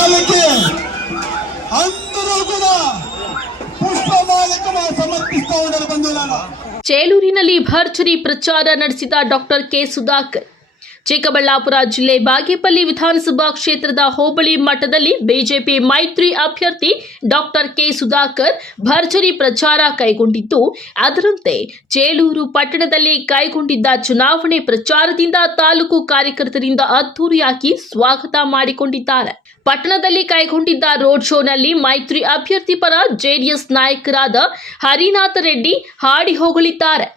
ಹೇಳಲಿಕ್ಕೆ ಅಂತರೂ ಕೂಡ ಪುಷ್ಪ ಮಾಲಕನ ಸಮರ್ಪಿಸ್ತಾ ಬಂದು ನಾನು. ಚೇಲೂರಿನಲ್ಲಿ ಭರ್ಜರಿ ಪ್ರಚಾರ ನಡೆಸಿದ ಡಾಕ್ಟರ್ ಕೆ ಸುಧಾಕರ್. ಚಿಕ್ಕಬಳ್ಳಾಪುರ ಜಿಲ್ಲೆ ಬಾಗೇಪಲ್ಲಿ ವಿಧಾನಸಭಾ ಕ್ಷೇತ್ರದ ಹೋಬಳಿ ಮಟ್ಟದಲ್ಲಿ ಬಿಜೆಪಿ ಮೈತ್ರಿ ಅಭ್ಯರ್ಥಿ ಡಾಕ್ಟರ್ ಕೆ ಸುಧಾಕರ್ ಭರ್ಜರಿ ಪ್ರಚಾರ ಕೈಗೊಂಡಿದ್ದು, ಅದರಂತೆ ಚೇಳೂರು ಪಟ್ಟಣದಲ್ಲಿ ಕೈಗೊಂಡಿದ್ದ ಚುನಾವಣೆ ಪ್ರಚಾರದಿಂದ ತಾಲೂಕು ಕಾರ್ಯಕರ್ತರಿಂದ ಅದ್ದೂರಿಯಾಗಿ ಸ್ವಾಗತ ಮಾಡಿಕೊಂಡಿದ್ದಾರೆ. ಪಟ್ಟಣದಲ್ಲಿ ಕೈಗೊಂಡಿದ್ದ ರೋಡ್ ಶೋನಲ್ಲಿ ಮೈತ್ರಿ ಅಭ್ಯರ್ಥಿ ಪರ ಜೆಡಿಎಸ್ ನಾಯಕರಾದ ಹರಿನಾಥ ರೆಡ್ಡಿ ಹಾಡಿ ಹೋಗಲಿದ್ದಾರೆ.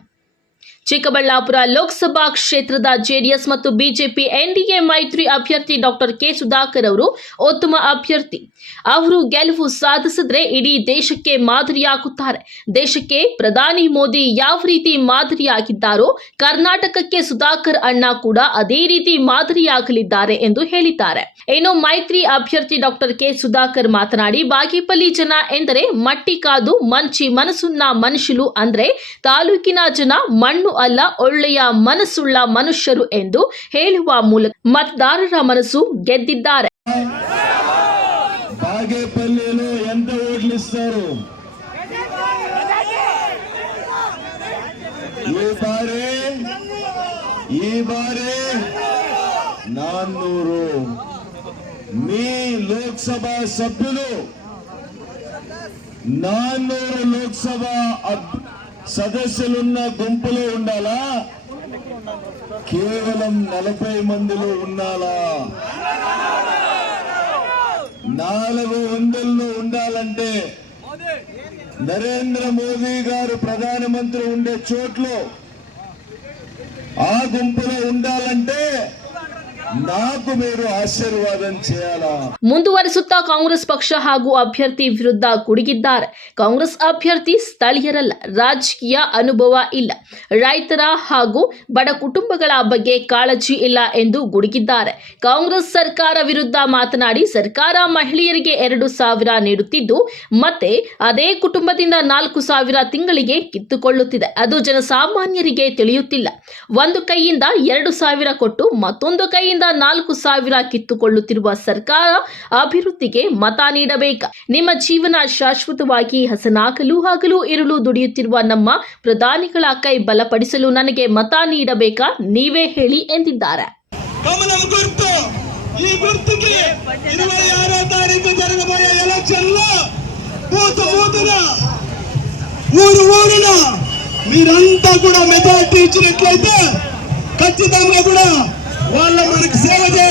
ಚಿಕ್ಕಬಳ್ಳಾಪುರ ಲೋಕಸಭಾ ಕ್ಷೇತ್ರದ ಜೆಡಿಎಸ್ ಮತ್ತು ಬಿಜೆಪಿ ಎನ್ಡಿಎ ಮೈತ್ರಿ ಅಭ್ಯರ್ಥಿ ಡಾಕ್ಟರ್ ಕೆ ಸುಧಾಕರ್ ಅವರು ಉತ್ತಮ ಅಭ್ಯರ್ಥಿ. ಅವರು ಗೆಲುವು ಸಾಧಿಸಿದ್ರೆ ಇಡೀ ದೇಶಕ್ಕೆ ಮಾದರಿಯಾಗುತ್ತಾರೆ. ದೇಶಕ್ಕೆ ಪ್ರಧಾನಿ ಮೋದಿ ಯಾವ ರೀತಿ ಮಾದರಿಯಾಗಿದ್ದಾರೋ, ಕರ್ನಾಟಕಕ್ಕೆ ಸುಧಾಕರ್ ಅಣ್ಣ ಕೂಡ ಅದೇ ರೀತಿ ಮಾದರಿಯಾಗಲಿದ್ದಾರೆ ಎಂದು ಹೇಳಿದ್ದಾರೆ. ಇನ್ನು ಮೈತ್ರಿ ಅಭ್ಯರ್ಥಿ ಡಾಕ್ಟರ್ ಕೆ ಸುಧಾಕರ್ ಮಾತನಾಡಿ, ಬಾಗೇಪಲ್ಲಿ ಜನ ಎಂದರೆ ಮಟ್ಟಿ ಕಾದು, ಮಂಚಿ ಮನಸ್ಸುನ್ನ ಮನುಷ್ಯಲು ಅಂದ್ರೆ ತಾಲೂಕಿನ ಜನ ಮಣ್ಣು ಅಲ್ಲ ಒಳ್ಳೆಯ ಮನಸ್ಸುಳ್ಳ ಮನುಷ್ಯರು ಎಂದು ಹೇಳುವ ಮೂಲಕ ಮತದಾರರ ಮನಸ್ಸು ಗೆದ್ದಿದ್ದಾರೆ బాగేపల్లిలో ఎంత ఓట్లు ఇస్తారు ఈ బారి ఈ బారి నాన్నూరు మీ లోక్సభ సభ్యులు నాన్నూరు లోక్సభ అబ్- సదస్సులున్న గుంపులో ఉండాలా? కేవలం నలభై మందిలో ఉండాలా? నాలుగు వందల్లో ఉండాలంటే నరేంద్ర మోదీ గారు ప్రధానమంత్రి ఉండే చోట్లో ఆ గుంపులో ఉండాలంటే నాకు మీరు ఆశీర్వాదం చేయాలా ಮುಂದುವರಿಸುತ್ತಾ ಕಾಂಗ್ರೆಸ್ ಪಕ್ಷ ಹಾಗೂ ಅಭ್ಯರ್ಥಿ ವಿರುದ್ಧ ಗುಡುಗಿದ್ದಾರೆ ಕಾಂಗ್ರೆಸ್ ಅಭ್ಯರ್ಥಿ ಸ್ಥಳೀಯರಲ್ಲ ರಾಜಕೀಯ ಅನುಭವ ಇಲ್ಲ ರೈತರ ಹಾಗೂ ಬಡ ಕುಟುಂಬಗಳ ಬಗ್ಗೆ ಕಾಳಜಿ ಇಲ್ಲ ಎಂದು ಗುಡುಗಿದ್ದಾರೆ ಕಾಂಗ್ರೆಸ್ ಸರ್ಕಾರ ವಿರುದ್ಧ ಮಾತನಾಡಿ ಸರ್ಕಾರ ಮಹಿಳೆಯರಿಗೆ ಎರಡು ಸಾವಿರ ನೀಡುತ್ತಿದ್ದು ಮತ್ತೆ ಅದೇ ಕುಟುಂಬದಿಂದ ನಾಲ್ಕು ಸಾವಿರ ತಿಂಗಳಿಗೆ ಕಿತ್ತುಕೊಳ್ಳುತ್ತಿದೆ ಅದು ಜನಸಾಮಾನ್ಯರಿಗೆ ತಿಳಿಯುತ್ತಿಲ್ಲ ಒಂದು ಕೈಯಿಂದ ಎರಡು ಸಾವಿರ ಕೊಟ್ಟು ಮತ್ತೊಂದು ಕೈಯಿಂದ ನಾಲ್ಕು ಸಾವಿರ ಕಿತ್ತುಕೊಳ್ಳುತ್ತಿರುವ ಸರ್ಕಾರ ಅಭಿವೃದ್ಧಿಗೆ ಮತ ನೀಡಬೇಕು ನಿಮ್ಮ ಜೀವನ ಶಾಶ್ವತವಾಗಿ ಹಸನಾಗಲು ಹಗಲು ಇರಲು ದುಡಿಯುತ್ತಿರುವ ನಮ್ಮ ಪ್ರಧಾನಿಗಳ ಕೈ ಬಲಪಡಿಸಲು ನನಗೆ ಮತ ನೀಡಬೇಕಾ ನೀವೇ ಹೇಳಿ ಎಂದಿದ್ದಾರೆ కమలం గుర్తు ఈ గుర్తుకి ఇరవై ఆరో తారీఖు జరగబోయే ఎలక్షన్ లో బూతు బూతున ఊరు ఊరున మీరంతా కూడా మెజార్టీ ఇచ్చినట్లయితే ఖచ్చితంగా కూడా వాళ్ళ మనకి సేవ చేయాలి.